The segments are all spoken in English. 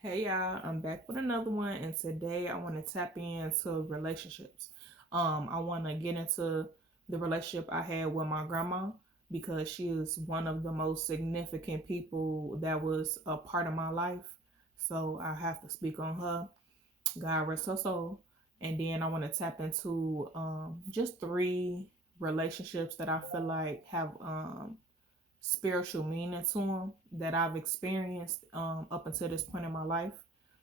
Hey y'all, I'm back with another one, and today I want to tap into relationships. I want to get into the relationship I had with my grandma because she is one of the most significant people that was a part of my life. So I have to speak on her. God rest her soul. And then I want to tap into just three relationships that I feel like have spiritual meaning to them that I've experienced up until this point in my life.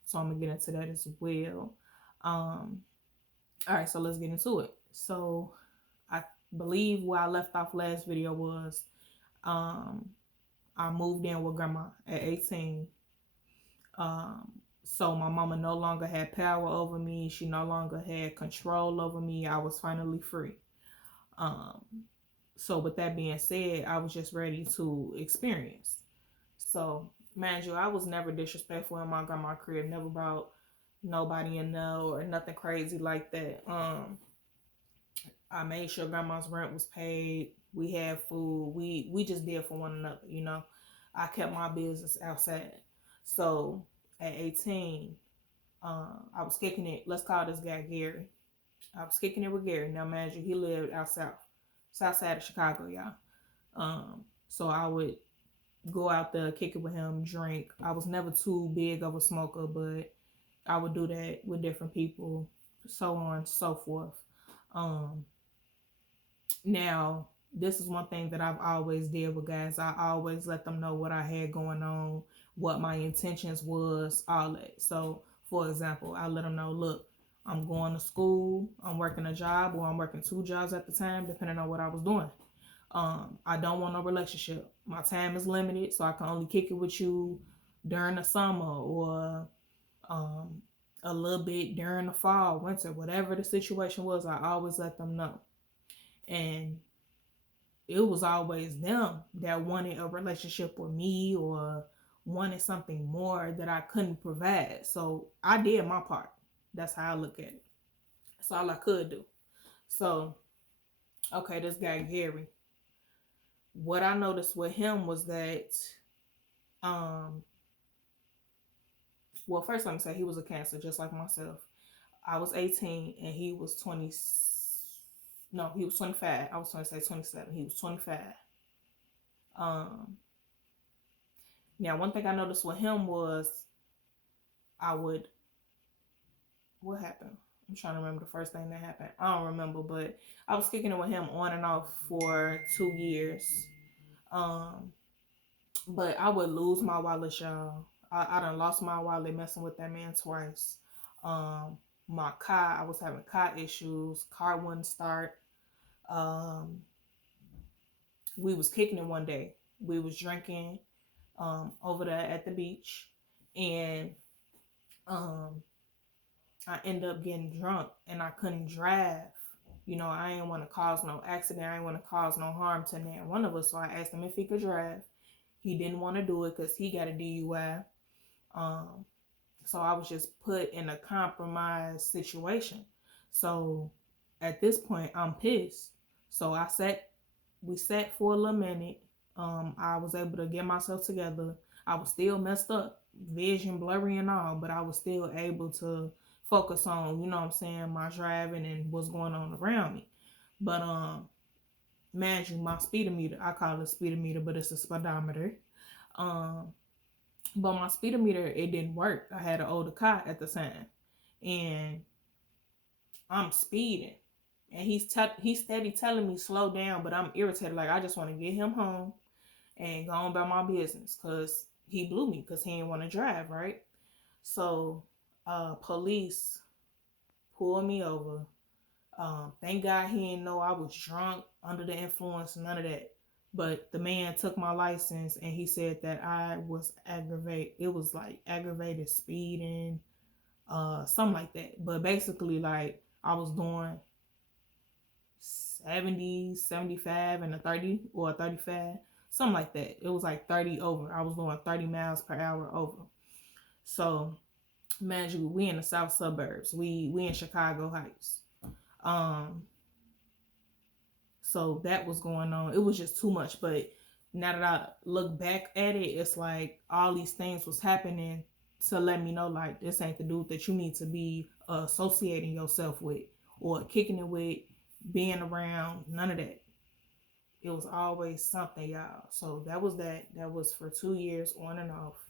So I'm gonna get into that as well. Um, all right, so let's get into it. So I believe where I left off last video was um, I moved in with grandma at 18. Um, so my mama no longer had power over me. She no longer had control over me. I was finally free. Um, so with that being said, I was just ready to experience. So, mind you, I was never disrespectful in my grandma crib, never about nobody in there or nothing crazy like that. I made sure grandma's rent was paid. We had food. We just did for one another. I kept my business outside. So at 18, I was kicking it. Let's call this guy Gary. I was kicking it with Gary. Now, mind you, he lived out south side of Chicago, y'all. So I would go out there, kick it with him, drink. I was never too big of a smoker, but I would do that with different people, so on and so forth. Um, Now, this is one thing that I've always did with guys. I always let them know what I had going on, what my intentions was, all that. So, for example, I let them know, look, I'm going to school, I'm working a job, or I'm working two jobs at the time, depending on what I was doing. I don't want no relationship. My time is limited, so I can only kick it with you during the summer or um, a little bit during the fall, winter, whatever the situation was. I always let them know, and it was always them that wanted a relationship with me or wanted something more that I couldn't provide. So I did my part. That's how I look at it. That's all I could do. So, okay, this guy Gary. What I noticed with him was that um well, first let me say he was a Cancer just like myself. I was 18 and he was 20. No, he was 25. I was trying to say 27. He was 25. um Now, one thing I noticed with him was I would what happened? I'm trying to remember the first thing that happened. I don't remember, but I was kicking it with him on and off for 2 years. Um, but I would lose my wallet, y'all. I done lost my wallet messing with that man twice. Um, my car, I was having car issues. Car wouldn't start. Um, we was kicking it one day. We was drinking over there at the beach, and um, I ended up getting drunk, and I couldn't drive. I didn't want to cause no accident. I didn't want to cause no harm to neither one of us. So I asked him if he could drive. He didn't want to do it because he got a DUI. Um, so I was just put in a compromised situation. So at this point, I'm pissed. So we sat for a little minute. I was able to get myself together. I was still messed up, vision blurry and all, but I was still able to focus on, you know what I'm saying, my driving and what's going on around me. But imagine my speedometer. I call it speedometer, but it's a speedometer. Um, but my speedometer, it didn't work. I had an older car at the time, and I'm speeding, and he's steady telling me slow down, but I'm irritated. Like I just want to get him home and go on about my business, cause he blew me, cause he didn't want to drive, right? So, police pulled me over. Thank God he didn't know I was drunk, under the influence, none of that. But the man took my license and he said that I was aggravated. It was like aggravated speeding, something like that. But basically, like I was doing 70, 75, and a 30 or a 35, something like that. It was like 30 over. I was doing 30 miles per hour over. So, man, we in the south suburbs. We in Chicago Heights. Um, So that was going on. It was just too much. But now that I look back at it, it's like all these things was happening to let me know, like, this ain't the dude that you need to be associating yourself with or kicking it with, being around. None of that. It was always something, y'all. So that was that. That was for 2 years on and off.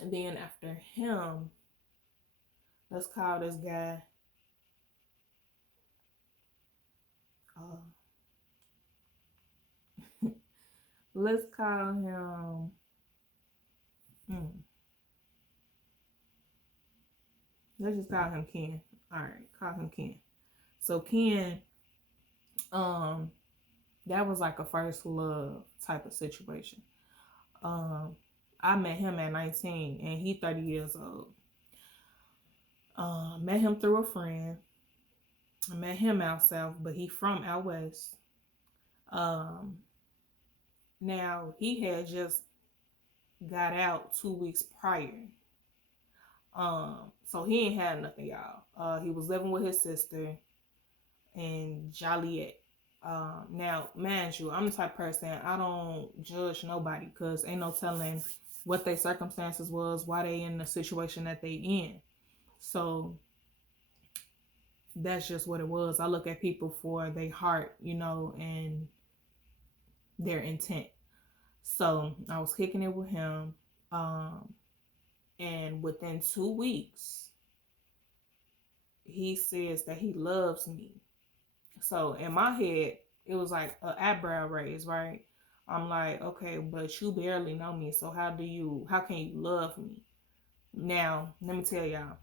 And then after him, let's call this guy. Let's call him. Let's just call him Ken. All right, call him Ken. So Ken, that was like a first love type of situation. I met him at 19 and he 30 years old. Met him through a friend. I met him out south, but he from out west. Now he had just got out 2 weeks prior. So he ain't had nothing, y'all. He was living with his sister in Joliet. Now, mind you, I'm the type of person, I don't judge nobody because ain't no telling what their circumstances was, why they in the situation that they in. So that's just what it was. I look at people for their heart, and their intent. So I was kicking it with him. And within 2 weeks, he says that he loves me. So in my head, it was like an eyebrow raise, right? I'm like, okay, but you barely know me. So how can you love me? Now, let me tell y'all,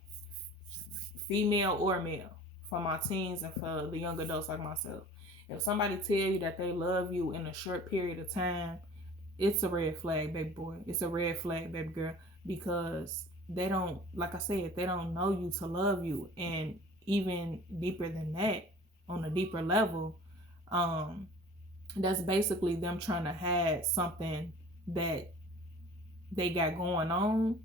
female or male, for my teens and for the young adults like myself, if somebody tell you that they love you in a short period of time, it's a red flag, baby boy. It's a red flag, baby girl, because they don't, like I said, they don't know you to love you. And even deeper than that, on a deeper level, that's basically them trying to hide something that they got going on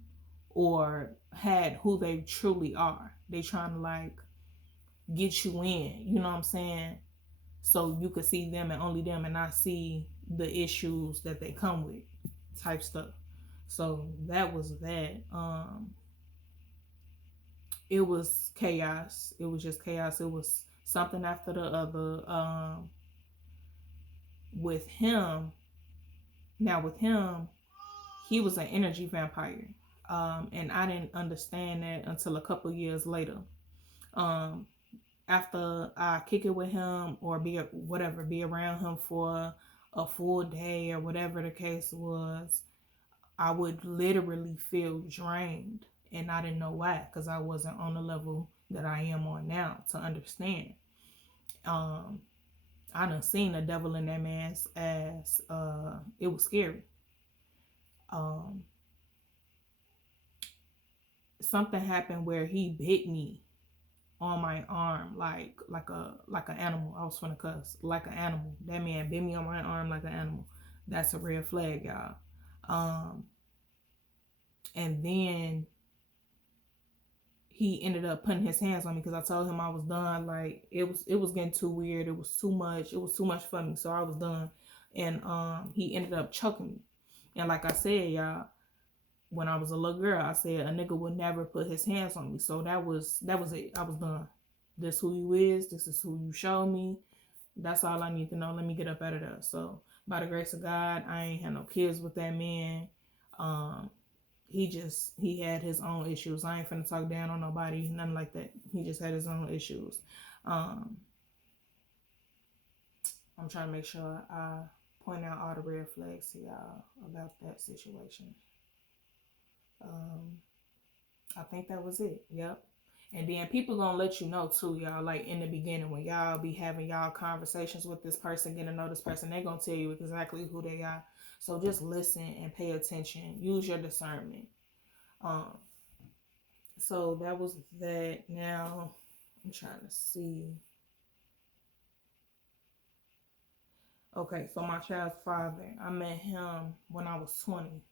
or had who they truly are. They trying to like get you in, you know what I'm saying? So you could see them and only them and not see the issues that they come with type stuff. So that was that. It was chaos. It was just chaos. It was something after the other. With him, he was an energy vampire. And I didn't understand that until a couple years later. After I kick it with him or be around him for a full day or whatever the case was, I would literally feel drained. And I didn't know why, because I wasn't on the level that I am on now to understand. I done seen the devil in that man's ass. It was scary. Something happened where he bit me on my arm like an animal. I was finna cuss. Like an animal. That man bit me on my arm like an animal. That's a red flag, y'all. And then he ended up putting his hands on me because I told him I was done. Like it was getting too weird. It was too much. It was too much for me. So I was done. And he ended up choking me. And like I said, y'all, when I was a little girl, I said a nigga would never put his hands on me. So that was it. I was done. This who you is. This is who you show me. That's all I need to know. Let me get up out of there. So by the grace of God, I ain't had no kids with that man. He had his own issues. I ain't finna talk down on nobody, nothing like that. He just had his own issues. I'm trying to make sure I point out all the red flags to y'all about that situation. I think that was it. Yep. And then people gonna let you know too, y'all, like in the beginning when y'all be having y'all conversations with this person, getting to know this person, they gonna tell you exactly who they are. So just listen and pay attention. Use your discernment. So that was that. Now I'm trying to see. Okay, so my child's father, I met him when I was 20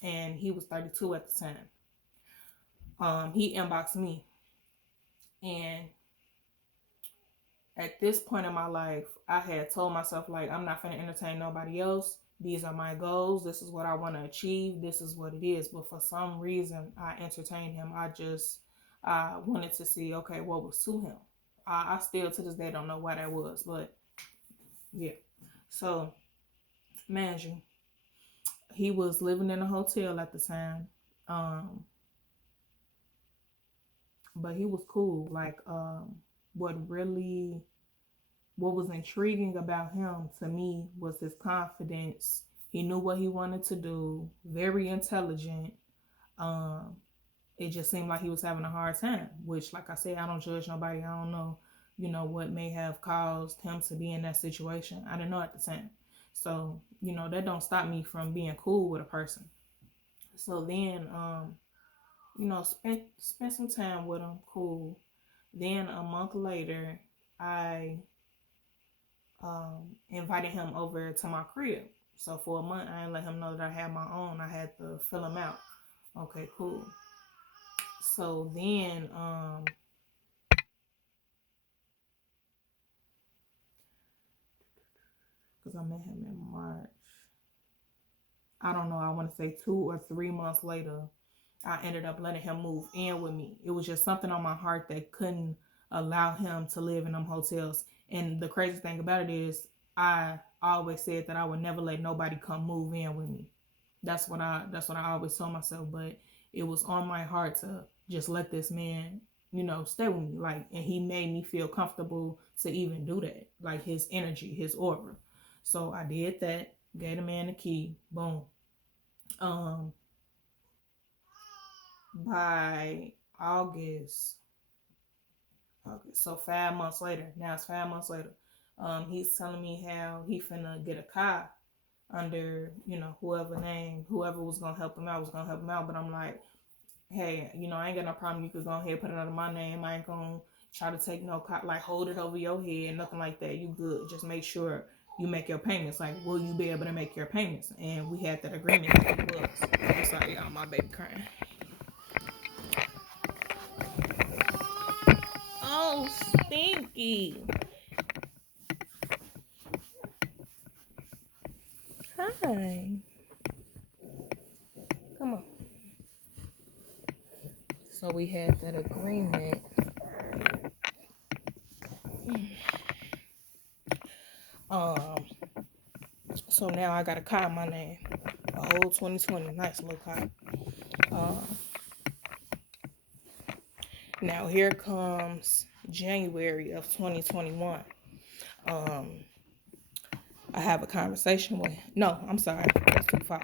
and he was 32 at the time. He inboxed me, and at this point in my life, I had told myself, like, I'm not finna entertain nobody else. These are my goals. This is what I want to achieve. This is what it is. But for some reason, I entertained him. I wanted to see, okay, what was to him. I still to this day don't know why that was, but yeah. So, man, he was living in a hotel at the time. Um, but he was cool. Like, what was intriguing about him to me was his confidence. He knew what he wanted to do, very intelligent. Um, it just seemed like he was having a hard time, which, like I said, I don't judge nobody. I don't know, what may have caused him to be in that situation. I didn't know at the time. So, that don't stop me from being cool with a person. So then, spent some time with him, cool. Then a month later, I invited him over to my crib. So for a month, I didn't let him know that I had my own. I had to fill him out. Okay, cool. So then, because I met him in March. I don't know. I want to say 2 or 3 months later, I ended up letting him move in with me. It was just something on my heart that couldn't allow him to live in them hotels. And the crazy thing about it is, I always said that I would never let nobody come move in with me. That's what I always told myself. But it was on my heart to just let this man, stay with me. Like, and he made me feel comfortable to even do that. Like his energy, his aura. So I did that. Gave the man the key. Boom. Um, by August, so 5 months later. Now it's 5 months later. He's telling me how he finna get a car under, whoever was gonna help him out was gonna help him out. But I'm like, hey, I ain't got no problem. You could go ahead and put it under my name. I ain't gonna try to take no car, like hold it over your head, nothing like that. You good. Just make sure you make your payments. Like, will you be able to make your payments? And we had that agreement that he was. I'm sorry, y'all, my baby crying. Oh, Stinky. Hi. Come on. So we had that agreement. Um, so now I got a car in my name. A whole 2020. Nice little car. Um, now here comes January of 2021. Um, I have a conversation with, no, I'm sorry, that's too far.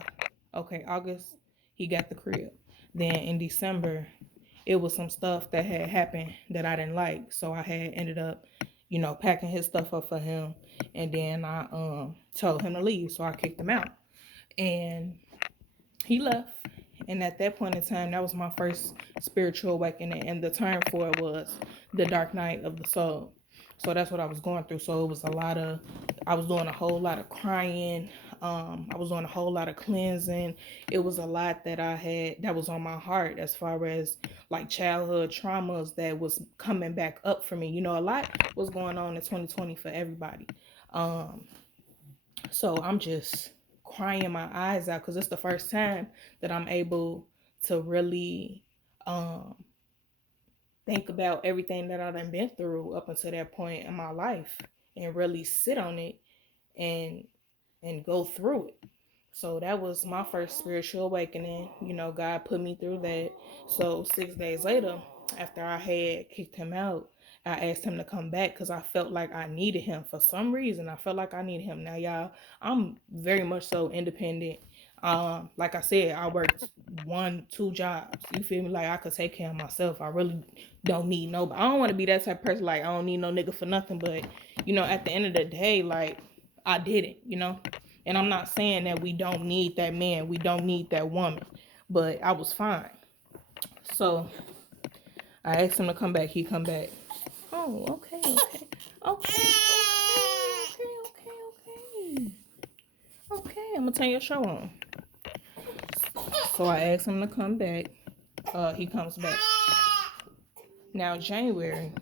Okay, August, he got the crib. Then in December, it was some stuff that had happened that I didn't like. So I had ended up, packing his stuff up for him. And then I told him to leave. So I kicked him out. And he left. And at that point in time, that was my first spiritual awakening. And the term for it was the dark night of the soul. So that's what I was going through. So it was I was doing a whole lot of crying. I was doing a whole lot of cleansing. It was a lot that was on my heart as far as like childhood traumas that was coming back up for me. A lot was going on in 2020 for everybody. So I'm just crying my eyes out because it's the first time that I'm able to really think about everything that I've been through up until that point in my life and really sit on it and go through it. So that was my first spiritual awakening. God put me through that. So 6 days later, after I had kicked him out, I asked him to come back because I felt like I needed him. For some reason, I felt like I needed him. Now, y'all, I'm very much so independent. Like I said, I worked 1, 2 jobs. You feel me? Like I could take care of myself. I really don't need nobody. I don't want to be that type of person. Like I don't need no nigga for nothing. But at the end of the day, like I did it. And I'm not saying that we don't need that man, we don't need that woman, but I was fine. So I asked him to come back. He come back. Oh, okay, okay, okay, okay. Okay, I'm gonna turn your show on. So I asked him to come back. He comes back. Now January.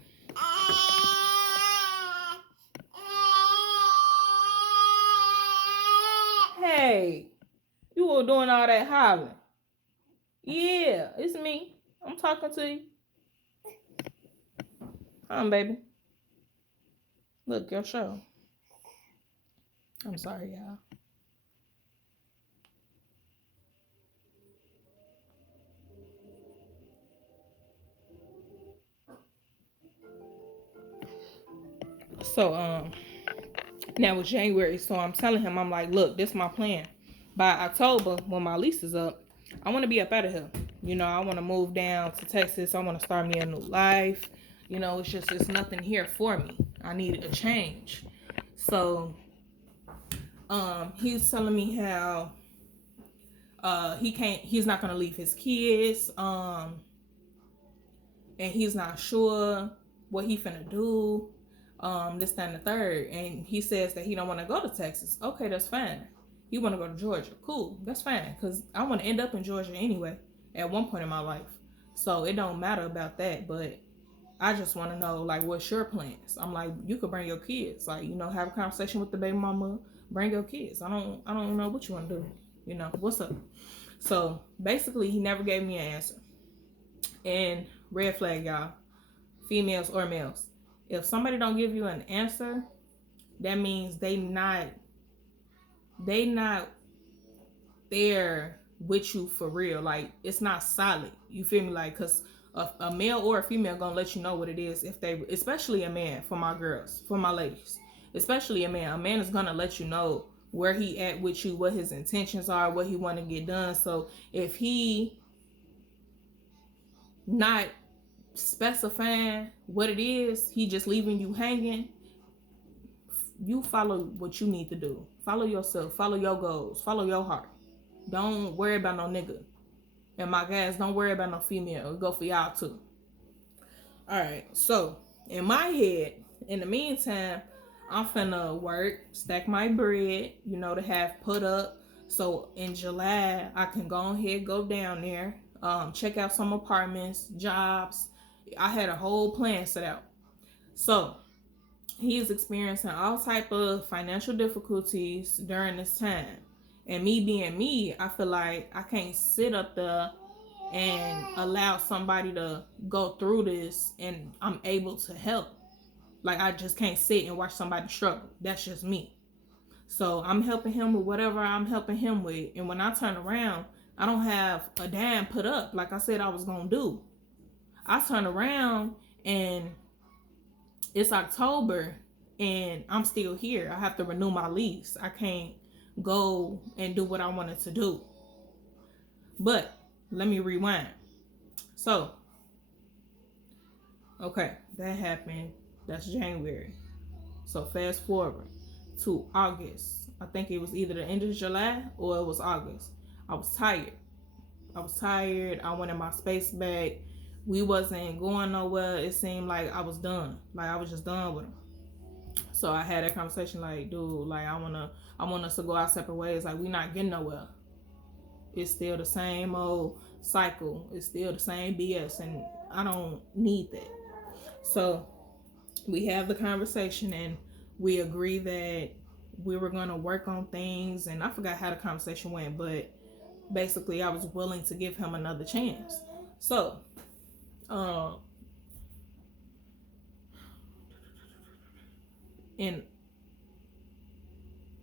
was doing all that hollering. Yeah, it's me. I'm talking to you. Baby. Look, your show. I'm sorry, y'all. So, now it's January, so I'm telling him, I'm like, look, this is my plan. By October, when my lease is up, I want to be up out of here. You know, I want to move down to Texas. I want to start me a new life. You know, it's nothing here for me. I need a change. So, he was telling me how he's not gonna leave his kids, and he's not sure what he finna do, this, that, and the third. And he says that he don't want to go to Texas. Okay, that's fine. You want to go to Georgia? Cool, that's fine. Cause I want to end up in Georgia anyway at one point in my life. So it don't matter about that. But I just want to know, like, what's your plans? I'm like, you could bring your kids. Like, you know, have a conversation with the baby mama. Bring your kids. I don't know what you want to do. You know, what's up? So basically, he never gave me an answer. And red flag, y'all, females or males. If somebody don't give you an answer, that means they not there with you for real. Like, it's not solid. You feel me? Like, cause a male or a female gonna let you know what it is if they, especially a man, for my girls, for my ladies, especially a man is gonna let you know where he at with you, what his intentions are, what he want to get done. So if he not specifying what it is, he just leaving you hanging, you follow what you need to do. Follow yourself, follow your goals, follow your heart. Don't worry about no nigga. And my guys, don't worry about no female. It'll go for y'all too. Alright, so in my head, in the meantime, I'm finna work, stack my bread, you know, to have put up. So in July, I can go ahead, go down there, check out some apartments, jobs. I had a whole plan set out. So he is experiencing all type of financial difficulties during this time. And me being me, I feel like I can't sit up there and allow somebody to go through this and I'm able to help. Like, I just can't sit and watch somebody struggle. That's just me. So I'm helping him with whatever I'm helping him with. And when I turn around, I don't have a dime put up like I said I was going to do. I turn around and it's October and I'm still here. I have to renew my lease. I can't go and do what I wanted to do. But let me rewind. So, okay, that happened. That's January. So fast forward to August. I think it was either the end of July or it was August. I was tired. I wanted my space back. We wasn't going nowhere. It seemed like I was done. Like, I was just done with him. So I had that conversation, like, dude, like, I want us to go our separate ways. Like, we not getting nowhere. It's still the same old cycle. It's still the same BS, and I don't need that. So we have the conversation, and we agree that we were going to work on things. And I forgot how the conversation went, but basically I was willing to give him another chance. So, in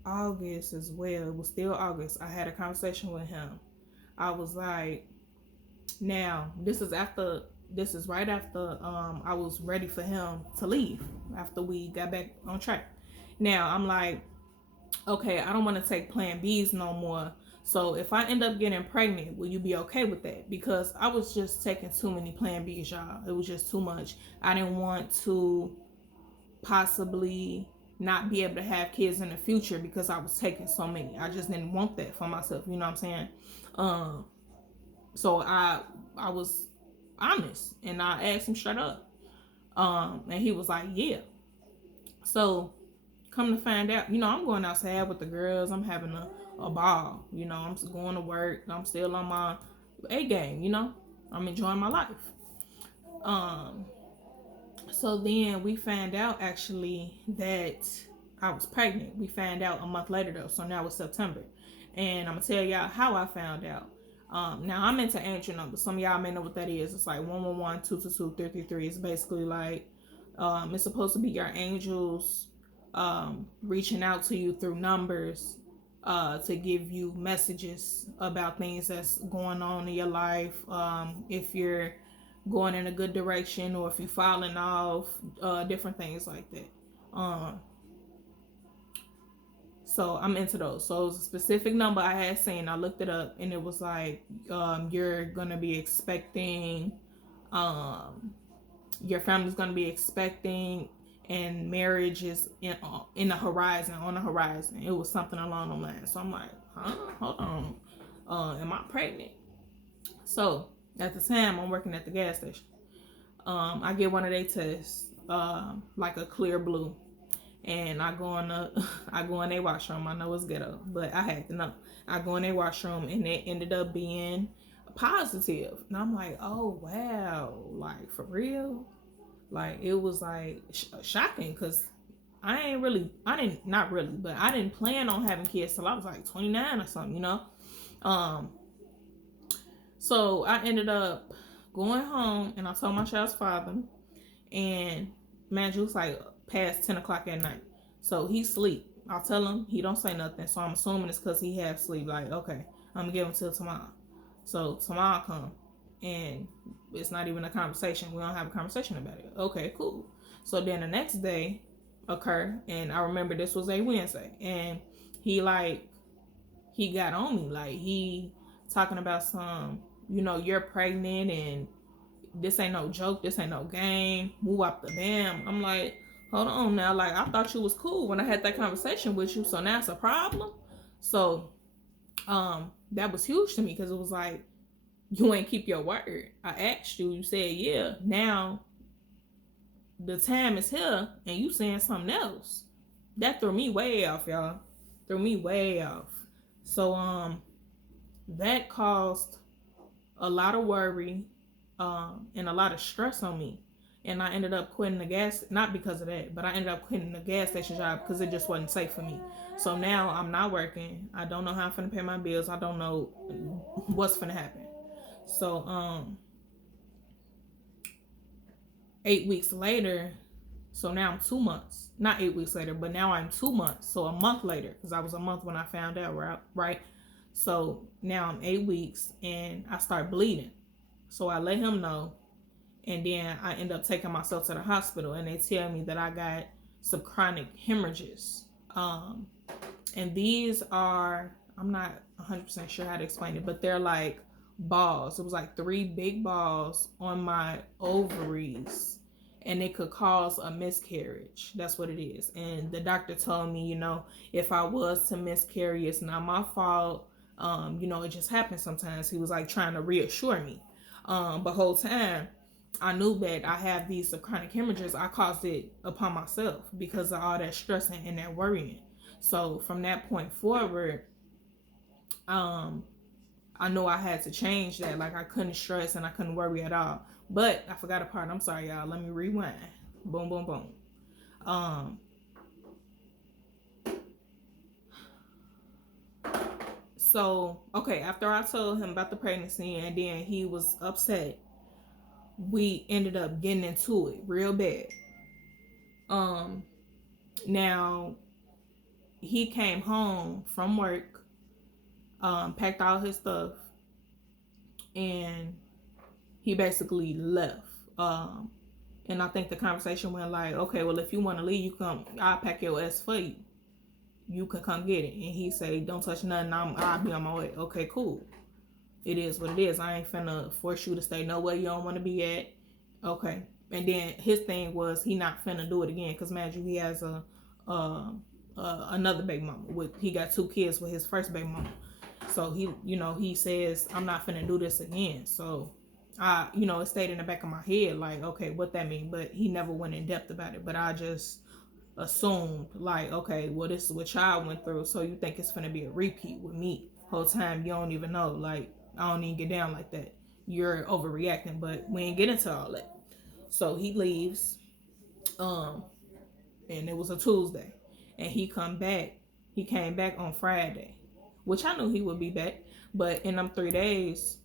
August as well, it was still August, I had a conversation with him. I was like, now this is right after I was ready for him to leave, after we got back on track. Now I'm like, okay, I don't want to take plan B's no more. So if I end up getting pregnant, will you be okay with that? Because I was just taking too many plan B's, y'all. It was just too much. I didn't want to possibly not be able to have kids in the future because I was taking so many. I just didn't want that for myself. You know what I'm saying? So I was honest and I asked him straight up. And he was like, yeah. So come to find out, you know, I'm going outside with the girls. I'm having a ball. You know, I'm going to work. I'm still on my A game, you know. I'm enjoying my life. So then we found out actually that I was pregnant. We found out a month later though. So now it's September. And I'm gonna tell y'all how I found out. Now I'm into angel numbers. Some of y'all may know what that is. It's like 111, 222, 333. It's basically like it's supposed to be your angels reaching out to you through numbers to give you messages about things that's going on in your life. If you're going in a good direction or if you're falling off, different things like that. So I'm into those. So it was a specific number I had seen. I looked it up and it was like you're gonna be expecting, your family's gonna be expecting, and marriage is in the horizon, on the horizon. It was something along those lines. So I'm like, huh? Hold on. Am I pregnant? So at the time I'm working at the gas station. I get one of their tests, like a clear blue. And I go in the I go in their washroom. I know it's ghetto, but I had to know. I go in their washroom and it ended up being positive. And I'm like, oh wow, like for real? Like it was like shocking because I didn't, not really, but I didn't plan on having kids till I was like 29 or something, you know? So I ended up going home and I told my child's father, and man, it was like past 10 o'clock at night. So he sleep. I'll tell him, he don't say nothing. So I'm assuming it's because he have sleep. Like, okay, I'm gonna give him till tomorrow. So tomorrow come and it's not even a conversation. We don't have a conversation about it. Okay, cool. So then the next day occur, and I remember this was a Wednesday, and he got on me. Like he talking about some, you're pregnant and this ain't no joke, this ain't no game, move up the bam. I'm like, hold on now, like I thought you was cool when I had that conversation with you, so now it's a problem. So that was huge to me because it was like, you ain't keep your word. I asked you, you said yeah, now the time is here and you saying something else. That threw me way off, y'all. Threw me way off. So that caused a lot of worry and a lot of stress on me. And I ended up quitting the gas, not because of that, but I ended up quitting the gas station job because it just wasn't safe for me. So now I'm not working. I don't know how I'm finna pay my bills. I don't know what's finna happen. So 8 weeks later, so now I'm 2 months. Not 8 weeks later, but now I'm 2 months. So a month later, because I was a month when I found out, right? So now I'm 8 weeks and I start bleeding. So I let him know. And then I end up taking myself to the hospital and they tell me that I got some chronic hemorrhages. And these are, I'm not 100% sure how to explain it, but they're like balls. It was like 3 big balls on my ovaries and it could cause a miscarriage. That's what it is. And the doctor told me, if I was to miscarry, it's not my fault. It just happens sometimes. He was like trying to reassure me. But whole time I knew that I have these chronic hemorrhages. I caused it upon myself because of all that stress and that worrying. So from that point forward, I know I had to change that. Like I couldn't stress and I couldn't worry at all. But I forgot a part. I'm sorry, y'all. Let me rewind. Boom, boom, boom. So, okay, after I told him about the pregnancy and then he was upset, we ended up getting into it real bad. Now he came home from work, packed all his stuff, and he basically left. And I think the conversation went like, okay, well, if you want to leave, you come. I'll pack your ass for you. You can come get it. And he said, don't touch nothing. I'll be on my way. Okay, cool. It is what it is. I ain't finna force you to stay nowhere you don't want to be at. Okay. And then his thing was he not finna do it again because imagine he has another baby mama. He got 2 kids with his first baby mama. So he says I'm not finna do this again. So it stayed in the back of my head like, okay, what that mean? But he never went in depth about it. But I just assumed like, okay, well, this is what y'all went through. So you think it's finna be a repeat with me? Whole time you don't even know. Like I don't even get down like that. You're overreacting, but we ain't get into all that. So he leaves, and it was a Tuesday, and he came back on Friday. which I knew he would be back. But in them 3 days,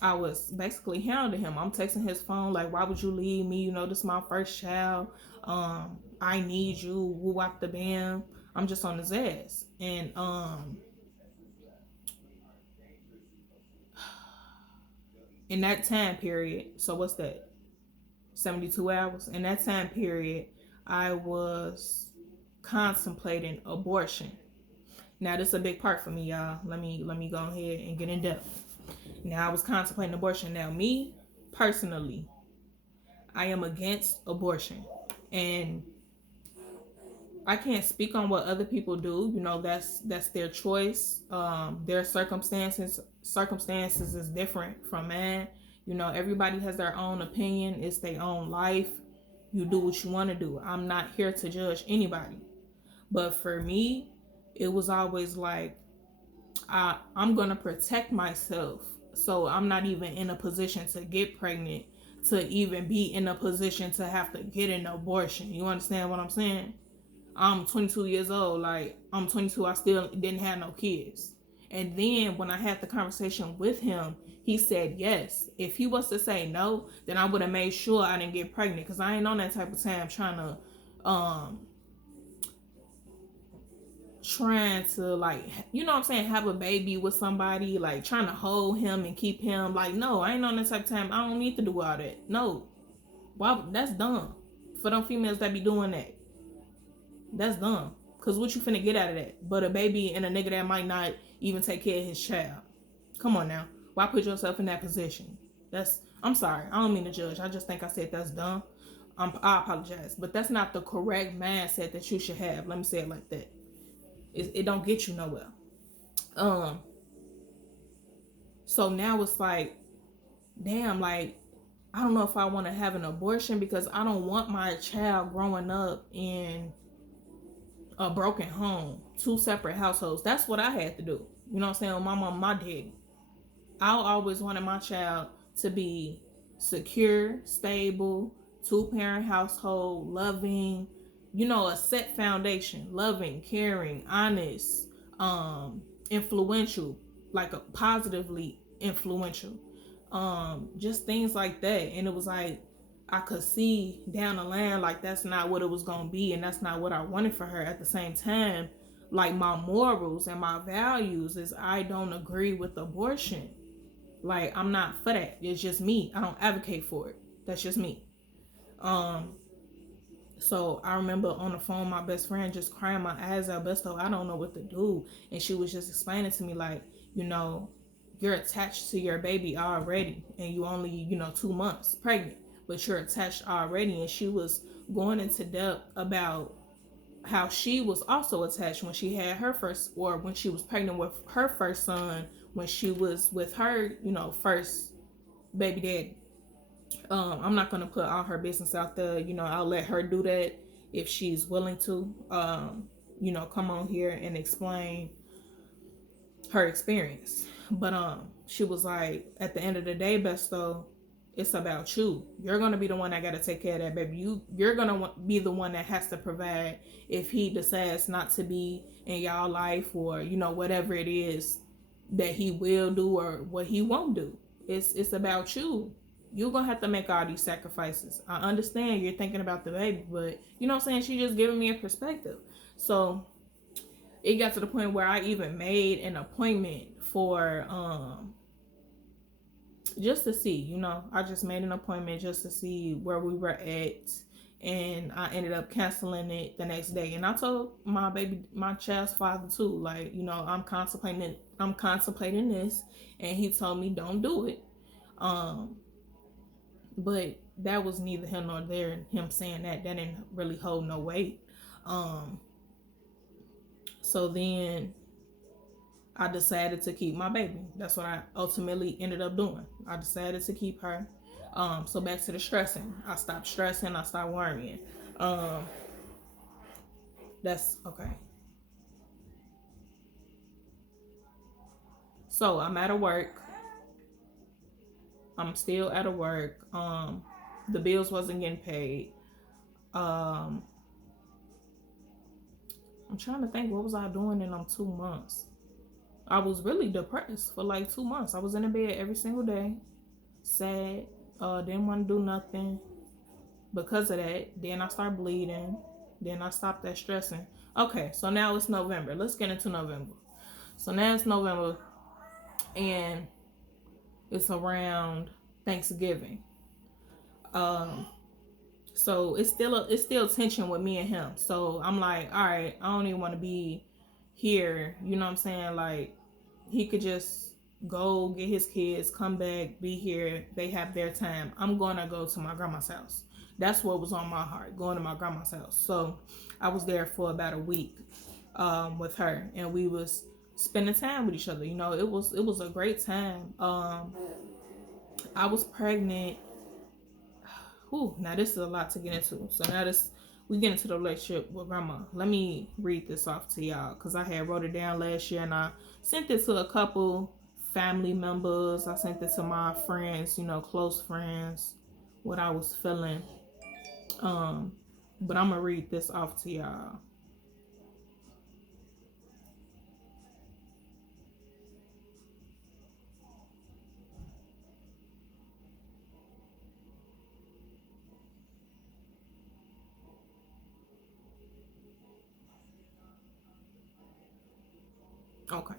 I was basically hounding him. I'm texting his phone like, "Why would you leave me? You know, this is my first child. I need you. Woo wop the bam." I'm just on his ass, and in that time period, so what's that? 72 hours. In that time period, I was contemplating abortion. Now this is a big part for me, y'all. Let me go ahead and get in depth. Now I was contemplating abortion. Now me personally, I am against abortion, and I can't speak on what other people do. You know, that's their choice. Their circumstances is different from mine. You know, everybody has their own opinion. It's their own life. You do what you want to do. I'm not here to judge anybody. But for me, it was always like I'm gonna protect myself. So I'm not even in a position to get pregnant, to even be in a position to have to get an abortion. You understand what I'm saying? I'm 22 years old. Like, I'm 22. I still didn't have no kids. And then when I had the conversation with him, he said yes. If he was to say no, then I would have made sure I didn't get pregnant, because I ain't on that type of time trying to, like, you know what I'm saying, have a baby with somebody, like trying to hold him and keep him. Like, no, I ain't on that type of time. I don't need to do all that. No. Why? That's dumb. For them females that be doing that, that's dumb. Cause what you finna get out of that? But a baby and a nigga that might not even take care of his child. Come on now. Why put yourself in that position? I'm sorry. I don't mean to judge. I just think I said that's dumb. I apologize. But that's not the correct mindset that you should have. Let me say it like that. It don't get you nowhere. So now it's like, damn, like, I don't know if I want to have an abortion, because I don't want my child growing up in a broken home, 2 separate households. That's what I had to do. You know what I'm saying? With my mom, my daddy. I always wanted my child to be secure, stable, 2-parent household, loving, you know, a set foundation, loving, caring, honest, influential, like a positively influential, just things like that. And it was like, I could see down the line, like, that's not what it was gonna be, and that's not what I wanted for her. At the same time, like, my morals and my values is, I don't agree with abortion. Like, I'm not for that. It's just me. I don't advocate for it. That's just me. So I remember on the phone, my best friend just crying my eyes out, Besto, I don't know what to do. And she was just explaining to me, like, you know, you're attached to your baby already, and you only, 2 months pregnant, but you're attached already. And she was going into depth about how she was also attached when she had her first, or when she was pregnant with her first son, when she was with her, first baby daddy. I'm not gonna put all her business out there. I'll let her do that if she's willing to. Come on here and explain her experience. But she was like, at the end of the day, Besto, it's about you. You're gonna be the one that gotta take care of that baby. You're gonna be the one that has to provide if he decides not to be in y'all life, or whatever it is that he will do or what he won't do. It's about you. You're gonna have to make all these sacrifices. I understand you're thinking about the baby, but you know what I'm saying, she just giving me a perspective. So it got to the point where I even made an appointment for just to see, I just made an appointment just to see where we were at, and I ended up canceling it the next day. And I told my child's father too, like, I'm contemplating this, and he told me don't do it. But that was neither here nor there. Him saying that didn't really hold no weight. So then I decided to keep my baby. That's what I ultimately ended up doing. I decided to keep her. So back to the stressing. I stopped stressing. I stopped worrying. That's okay. So I'm out of work. I'm still out of work. The bills wasn't getting paid. I'm trying to think, what was I doing in them 2 months? I was really depressed for like 2 months. I was in the bed every single day, sad, didn't want to do nothing because of that. Then I started bleeding. Then I stopped that stressing. Okay, so now it's November. Let's get into November. So now it's November, and it's around Thanksgiving. Um, so it's still tension with me and him. So I'm like, all right, I don't even want to be here. You know what I'm saying? Like, he could just go get his kids, come back, be here. They have their time. I'm gonna go to my grandma's house. That's what was on my heart, going to my grandma's house. So I was there for about a week with her, and we was spending time with each other. You know, it was a great time. I was pregnant. Whew, now this is a lot to get into. So now this we get into the relationship with grandma. Let me read this off to y'all because I had wrote it down last year and I sent it to a couple family members. I sent it to my friends, you know, close friends, what I was feeling. Um, but I'm gonna read this off to y'all. Okay.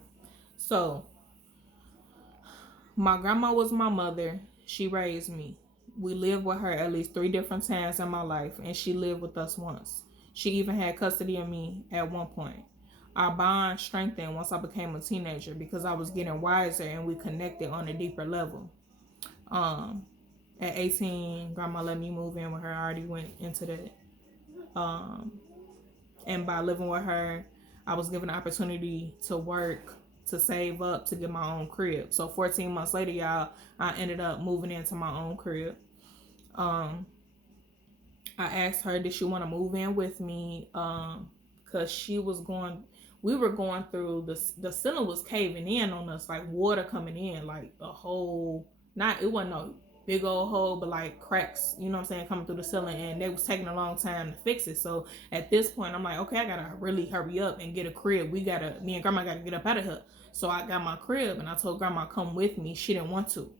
So my grandma was my mother. She raised me. We lived with her at least 3 different times in my life, and she lived with us once. She even had custody of me at one point. Our bond strengthened once I became a teenager because I was getting wiser and we connected on a deeper level. Um, at 18, grandma let me move in with her. I already went into that. Um, and by living with her, I was given the opportunity to work, to save up, to get my own crib. So 14 months later, y'all, I ended up moving into my own crib. Um, I asked her, did she want to move in with me? Because she was going, we were going through the ceiling was caving in on us, like water coming in, like a whole, not, it wasn't no big old hole, but like cracks, you know what I'm saying, coming through the ceiling, and they was taking a long time to fix it. So at this point, I'm like, okay, I gotta really hurry up and get a crib. Me and grandma gotta get up out of here. So I got my crib, and I told grandma come with me. She didn't want to.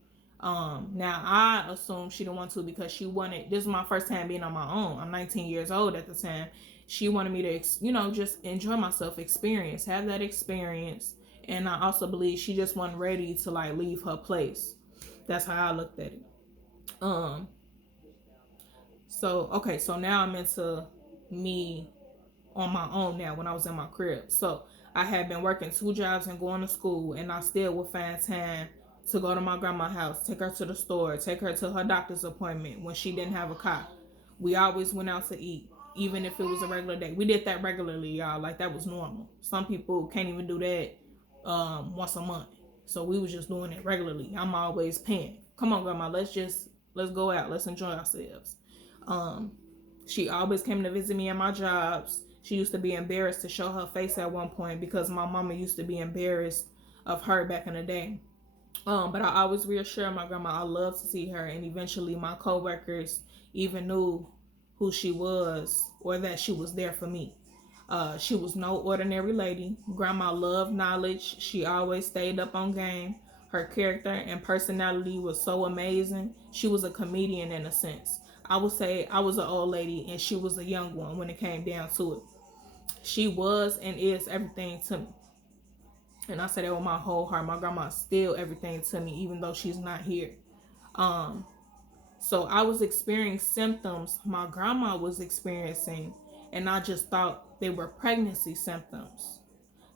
Now I assume she didn't want to because she wanted. This is my first time being on my own. I'm 19 years old at the time. She wanted me to, just enjoy myself, have that experience, and I also believe she just wasn't ready to like leave her place. That's how I looked at it. Um. So okay. So now I'm into me on my own now when I was in my crib. So I had been working 2 jobs and going to school, and I still would find time to go to my grandma's house, take her to the store, take her to her doctor's appointment when she didn't have a car. We always went out to eat, even if it was a regular day. We did that regularly, y'all. Like that was normal. Some people can't even do that once a month. So we was just doing it regularly. I'm always paying. Come on, grandma, let's go out. Let's enjoy ourselves. Um, she always came to visit me at my jobs. She used to be embarrassed to show her face at one point because my mama used to be embarrassed of her back in the day. But I always reassure my grandma I love to see her, and eventually my coworkers even knew who she was or that she was there for me. She was no ordinary lady. Grandma loved knowledge. She always stayed up on game. Her character and personality was so amazing. She was a comedian in a sense. I would say I was an old lady and she was a young one when it came down to it. She was and is everything to me. And I say that with my whole heart. My grandma's still everything to me, even though she's not here. Um, so I was experiencing symptoms my grandma was experiencing, and I just thought they were pregnancy symptoms.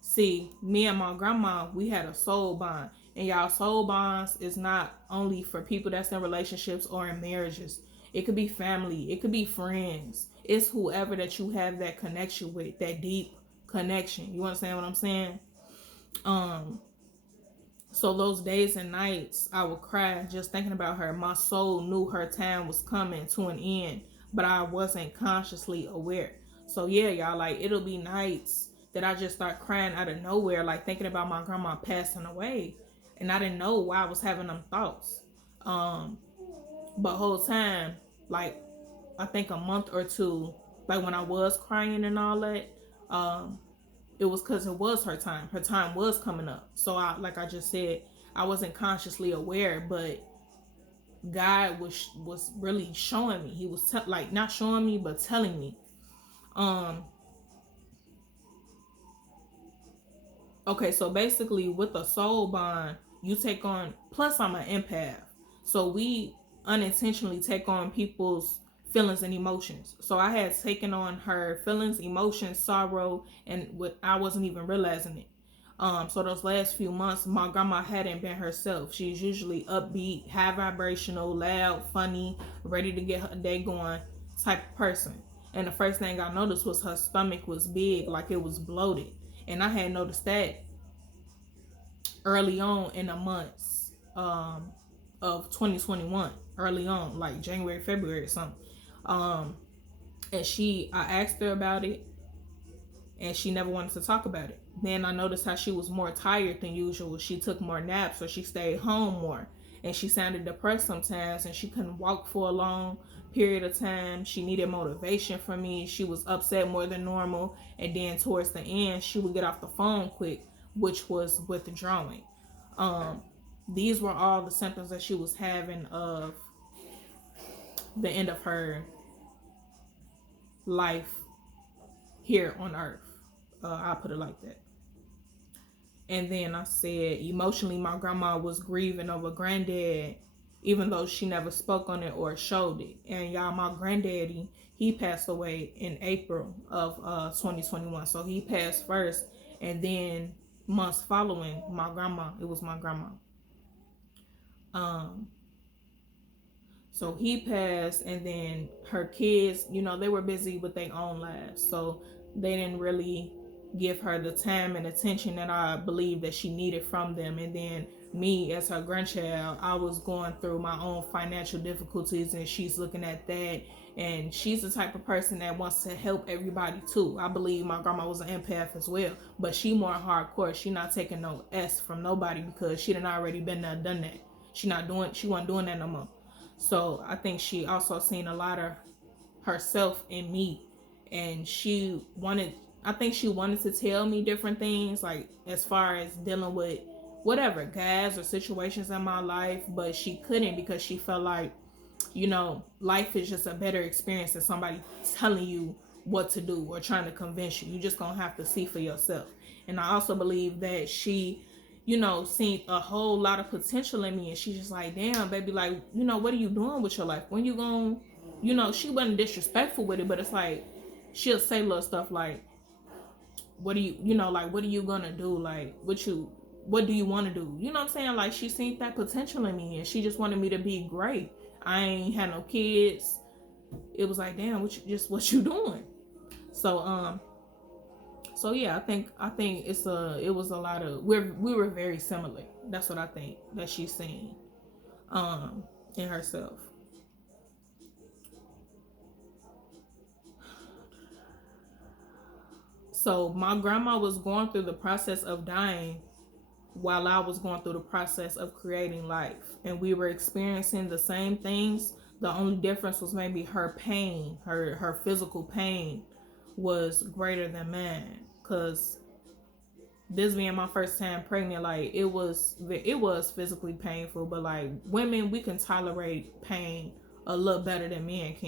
See, me and my grandma, we had a soul bond. And y'all, soul bonds is not only for people that's in relationships or in marriages. It could be family. It could be friends. It's whoever that you have that connection with, that deep connection. You understand what I'm saying? Um, so those days and nights, I would cry just thinking about her. My soul knew her time was coming to an end, but I wasn't consciously aware. So yeah, y'all, like it'll be nights that I just start crying out of nowhere, like thinking about my grandma passing away, and I didn't know why I was having them thoughts. Um, but whole time, like I think a month or two, like when I was crying and all that, um, it was because it was her time. Her time was coming up. So I, like I just said, I wasn't consciously aware, but God was really showing me. He was like not showing me, but telling me. Um. Okay, so basically, with a soul bond, you take on. Plus, I'm an empath, so we unintentionally take on people's feelings and emotions. So I had taken on her feelings, emotions, sorrow, and what I wasn't even realizing it. So those last few months, my grandma hadn't been herself. She's usually upbeat, high vibrational, loud, funny, ready to get her day going type of person. And the first thing I noticed was her stomach was big, like it was bloated. And I had noticed that early on in the months of 2021, early on, like January, February or something. Um, and I asked her about it, and she never wanted to talk about it. Then I noticed how she was more tired than usual. She took more naps, or she stayed home more, and she sounded depressed sometimes, and she couldn't walk for a long period of time. She needed motivation from me. She was upset more than normal, and then towards the end, she would get off the phone quick, which was withdrawing. Um, these were all the symptoms that she was having of the end of her life here on earth. I'll put it like that. And then I said, emotionally, my grandma was grieving over granddad, even though she never spoke on it or showed it. And y'all, my granddaddy, he passed away in April of 2021. So he passed first, and then months following, my grandma, it was my grandma. Um, So he passed, and then her kids, they were busy with their own lives. So they didn't really give her the time and attention that I believe that she needed from them. And then me, as her grandchild, I was going through my own financial difficulties, and she's looking at that. And she's the type of person that wants to help everybody too. I believe my grandma was an empath as well, but she more hardcore. She not taking no S from nobody because she done already been there, done that. She wasn't doing that no more. So I think she also seen a lot of herself in me, and I think she wanted to tell me different things, like as far as dealing with whatever guys or situations in my life, but she couldn't because she felt like, life is just a better experience than somebody telling you what to do or trying to convince you. You just gonna have to see for yourself. And I also believe that she, seen a whole lot of potential in me, and she's just like, damn, baby, like, what are you doing with your life? When you gonna, she wasn't disrespectful with it, but it's like she'll say little stuff like, what do like, what are you gonna do? Like, what do you want to do? You know what I'm saying? Like, she seen that potential in me, and she just wanted me to be great. I ain't had no kids. It was like, damn, what you doing? So yeah, I think it was a lot of we were very similar. That's what I think that she's seen in herself. So my grandma was going through the process of dying while I was going through the process of creating life, and we were experiencing the same things. The only difference was maybe her pain, her physical pain was greater than mine, cuz this being my first time pregnant, like it was physically painful, but like women, we can tolerate pain a little better than men can.